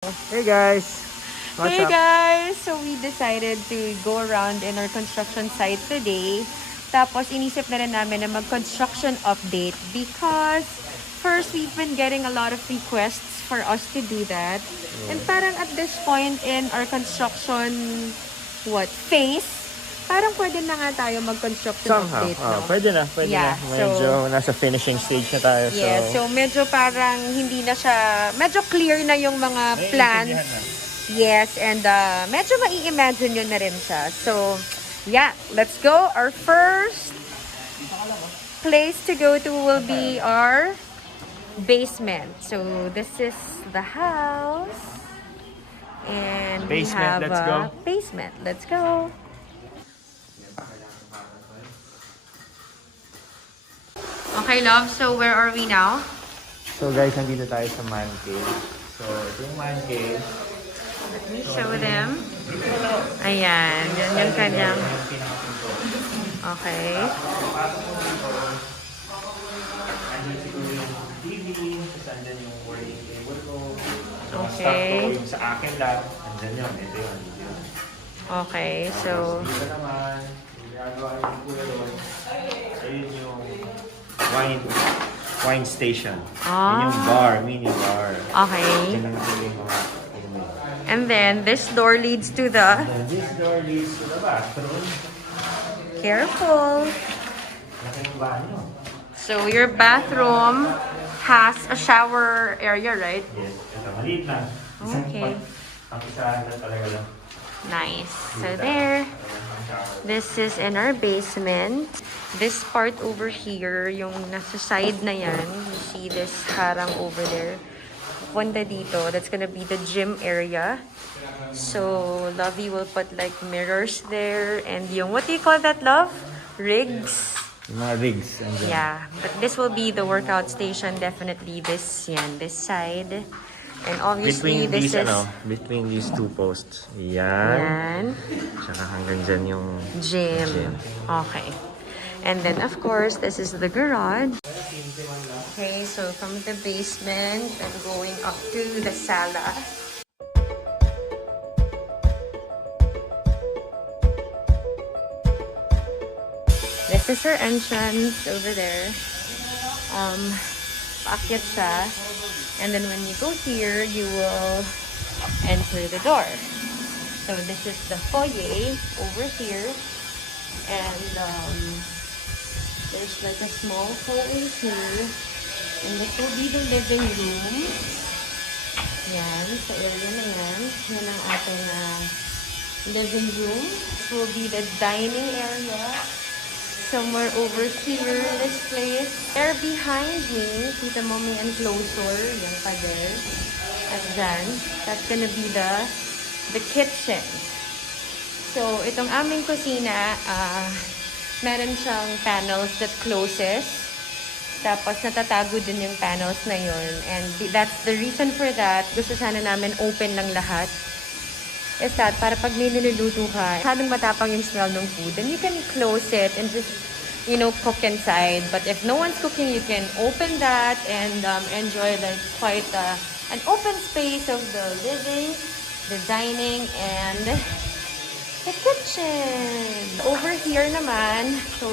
Hey guys! What's Hey up? guys! So we decided to go around in our construction site today. Tapos inisip na rin namin na mag-construction update because first we've been getting a lot of requests for us to do that. And parang at this point in our construction phase, parang pwede na nga tayo mag-construction Somehow, update, no? pwede na. Yeah, Medyo nasa finishing stage na tayo. Yeah, so medyo parang hindi na siya, medyo clear na yung mga plans. naiintindihan na. Yes, and medyo mai-imagine yun na rin siya. So, yeah, let's go. Our first place to go to will be our basement. So, this is the house. And we Basement, have let's a go. basement. Let's go. Okay, love. So, where are we now? So guys, nandito tayo sa man cave. So, ito yung man cave. Let me show them. Ayan. Yan yung kanyang... Okay. Okay. Yung sa akin lang, andyan yun. Ito yun. Okay, so... Dito naman, ginagawa yung kuya doon. Ayun yung wine station. Yun yung bar, mini bar. Okay. Yun lang yung mga And then, this door leads to the... And this door leads to the bathroom. Careful. Laki ng banyo. So, your bathroom has a shower area, right? Yes, ito, maliit lang. Okay. Ang isahan na talaga lang. Nice. So, there. This is in our basement. This part over here, yung nasa side na yan, you see this harang over there. Punta dito, that's gonna be the gym area. So, Lovey will put like mirrors there and yung, what do you call that, Love? Rigs? Yung mga rigs. Andyan. Yeah, but this will be the workout station, definitely this, yan, this side. And obviously, Between these two posts. Yan. Yan. Tsaka hanggang dyan yung Gym. Okay. And then, of course, this is the garage. Okay, so from the basement, I'm going up to the sala. This is her entrance over there. Paakyat siya. And then when you go here, you will enter the door. So this is the foyer over here. And there's like a small hallway here. And this will be the living room. Yan, sa area na yan. Yan ang ating living room. This will be the dining area. Somewhere over here, this place. There behind me, kita mo may enclosure. Yan pa there. At dyan, that's gonna be the kitchen. So, itong aming kusina, meron siyang panels that closes. Tapos, natatago din yung panels na yun. And that's the reason for that. Gusto sana namin open lang lahat. Is that, para pag may niluluto ka, masyadong matapang yung smell ng food, then you can close it and just, you know, cook inside. But if no one's cooking, you can open that and enjoy like quite an open space of the living, the dining, and the kitchen. Over here naman, so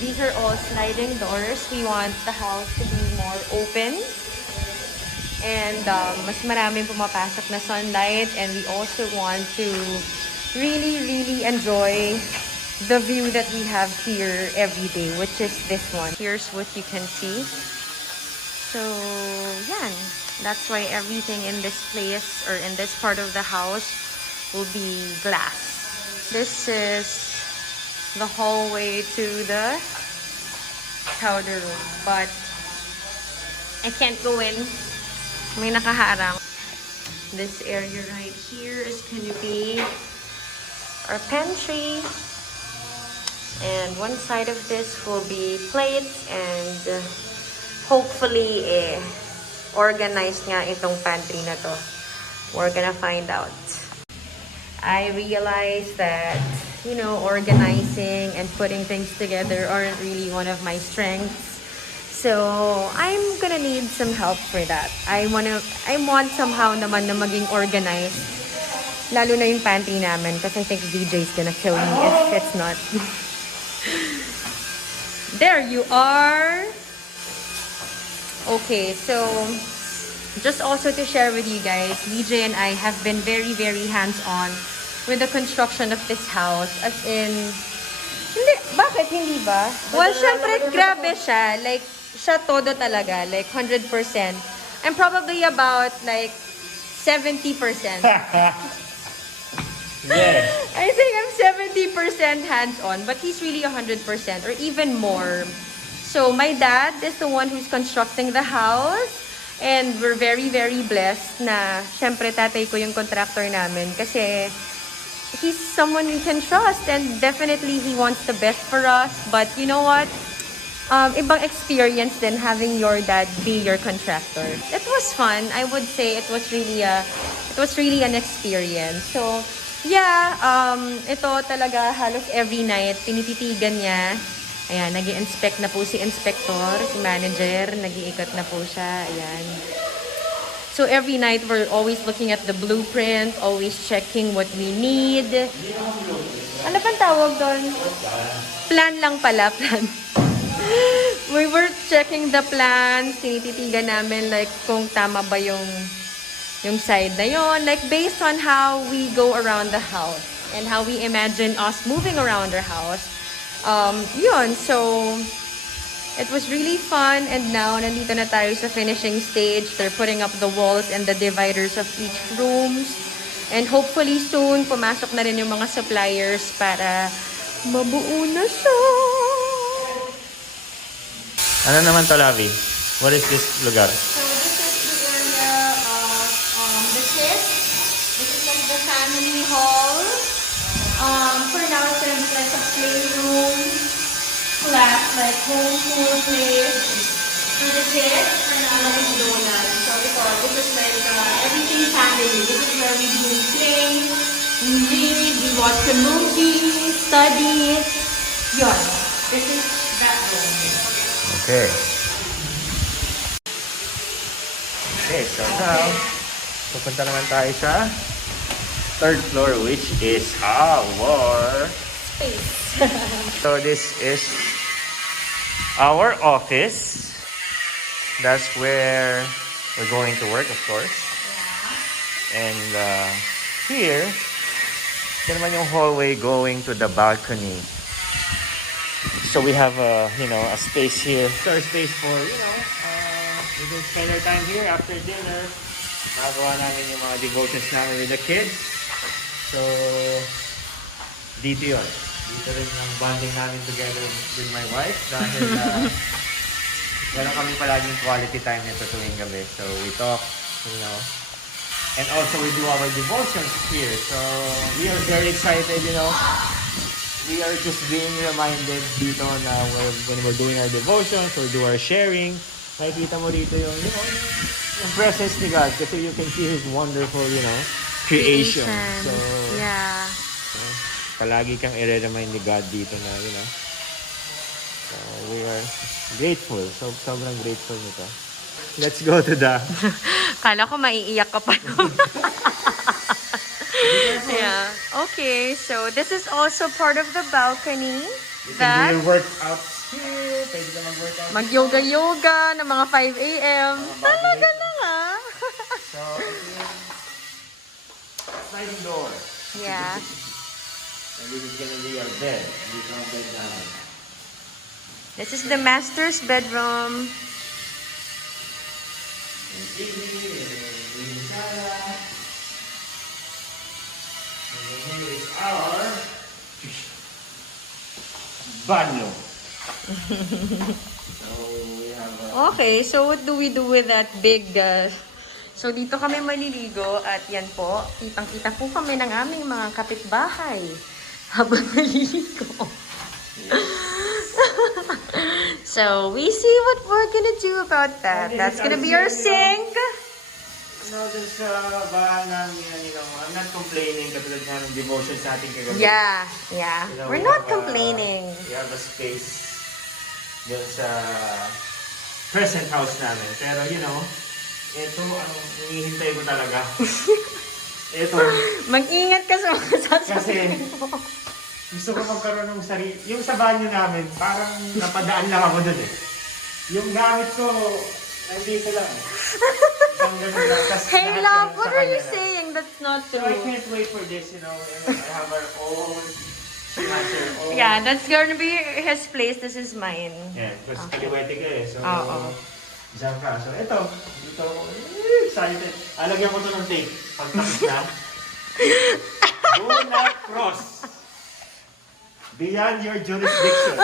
these are all sliding doors. We want the house to be more open. And mas maraming pumapasok na sunlight. And we also want to really, really enjoy the view that we have here every day, which is this one. Here's what you can see. So, yan. That's why everything in this place or in this part of the house will be glass. This is the hallway to the powder room, but I can't go in. May nakaharang. This area right here is gonna be our pantry. And one side of this will be plates and hopefully organized nga itong pantry na to. We're gonna find out. I realized that, you know, organizing and putting things together aren't really one of my strengths. So, I'm gonna need some help for that. I want somehow naman na maging organized. Lalo na yung pantry namin kasi I think VJ's gonna kill me if it's not. There you are! Okay, so just also to share with you guys, VJ and I have been very, very hands-on with the construction of this house. As in, hindi, bakit hindi ba? Well, syempre, grabe siya. Like, siya todo talaga. Like, 100%. I'm probably about, like, 70%. Yeah. I think I'm 70% hands-on, but he's really 100% or even more. So, my dad is the one who's constructing the house. And we're very, very blessed na syempre tatay ko yung contractor namin kasi he's someone we can trust and definitely he wants the best for us. But you know what? Ibang experience din having your dad be your contractor. It was fun. I would say it was really an experience. So, yeah, ito talaga halos every night tinititigan niya. Ayan, nag-i-inspect na po si inspector, si manager, nag-iikot na po siya. Ayan. So every night we're always looking at the blueprint, always checking what we need. Ano pang tawag doon? Plan lang pala, plan. We were checking the plans, tinititigan namin like kung tama ba yung side na yon, like based on how we go around the house and how we imagine us moving around our house. Yun, so it was really fun and now nandito na tayo sa finishing stage. They're putting up the walls and the dividers of each rooms and hopefully soon pumasok na rin yung mga suppliers para mabuo na siya. Ano naman to, Lavi? What is this lugar? So this is the area of the kids. This is like the family hall. For now, it's gonna be like a playroom, class, like homeschool place for the kids. For now, it's donuts. So this is like everything family. This is where we do play, we read, we watch a movie, study. Yun. This is that room. Okay. Okay, so now, pupunta naman tayo sa third floor, which is our Space. so this is our office. That's where we're going to work, of course. And here, ito naman yung hallway going to the balcony. So we have a space here. So a space for, we can spend our time here after dinner. Nagawa namin yung mga devotions namin with the kids. So, dito yun. Dito rin yung bonding namin together with my wife. Dahil gano'n kami palaging quality time nito tuwing gabi. So, we talk, and also we do our devotions here. So, we are very excited, We are just being reminded dito na when we're doing our devotions or do our sharing, makikita mo dito yung presence ni God kasi you can see His wonderful, creation. So, yeah. Palagi kang i-remind ni God dito na, So, we are grateful. So, sobrang grateful nito. Let's go to the... Kala ko maiiyak ka pa. Yeah. Okay, so this is also part of the balcony. You can do your workouts here. Pwede ka mag-workout. Mag-yoga-yoga ng mga 5 a.m. Talaga lang ah. So, sliding door. Yeah. And this is gonna be our bed. Dito ang bed namin. This is the master's bedroom. And TV, and sala. And then here is our banyo. So we have Okay, so what do we do with that big... So dito kami maliligo at yan po, kitang-kita po kami ng aming mga kapitbahay habang maliligo. So we see what we're gonna do about that. That's gonna be our sink. Dun sa bahay namin, I'm not complaining katulad nga ng devotion sa ating kagabi. Yeah. We We're not have complaining. We have a space dun sa present house namin. Pero you know, ito ang hinihintay ko talaga. Ito. Mag-ingat ka sa mga sasabihin Kasi mo. gusto ko magkaroon ng sarili. Yung sa banyo namin, parang napadaan lang ako dun eh. Yung gamit ko, nandito lang. Isang ganun lang. Tas Hey lahat love, yun what sa are you kanya na. saying? That's not So I true. can't wait for this, you know. I have our own. She has her own. Yeah, that's gonna be his place. This is mine. Yeah, kasi kaliwete ka eh. So, Oo. diyan ka. So, ito. Dito ako. Excited. Alagyan ko to ng tape. Pagtapos na. Do not cross. Beyond your jurisdiction.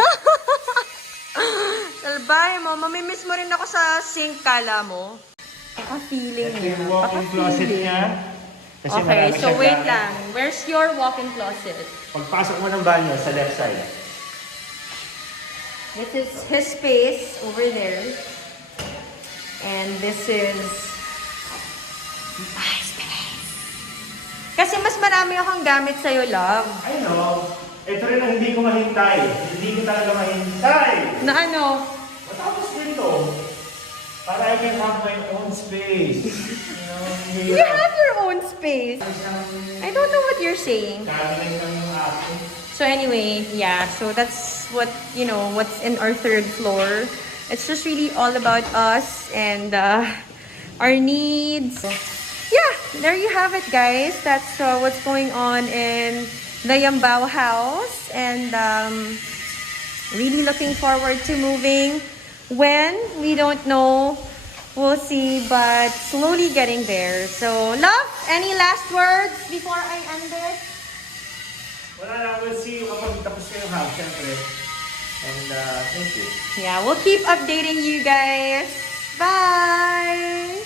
Salbahe mo, mamimiss mo rin ako sa sink, kala mo. Feeling Ito niya. yung walk-in closet niya. Kasi Okay, marami so siyang wait gamit. lang. Where's your walk-in closet? Pagpasok mo ng banyo, sa left side. This is his space over there. And this is my space. Kasi mas marami akong gamit sa'yo, love. I know. Ito rin ang hindi ko mahintay. Hindi ko talaga mahintay. Na ano? Matapos dito, para I can have my own space. You have your own space. I don't know what you're saying. Kami lang yung akin. So anyway, yeah, so that's what, you know, what's in our third floor. It's just really all about us and our needs. Yeah, there you have it, guys. That's what's going on in the Yambao house. And really looking forward to moving. When? We don't know. We'll see, but slowly getting there. So, love, any last words before I end it? Wala na, we'll see you kapag tapos na yung house, syempre. And thank you. Yeah, we'll keep updating you guys. Bye!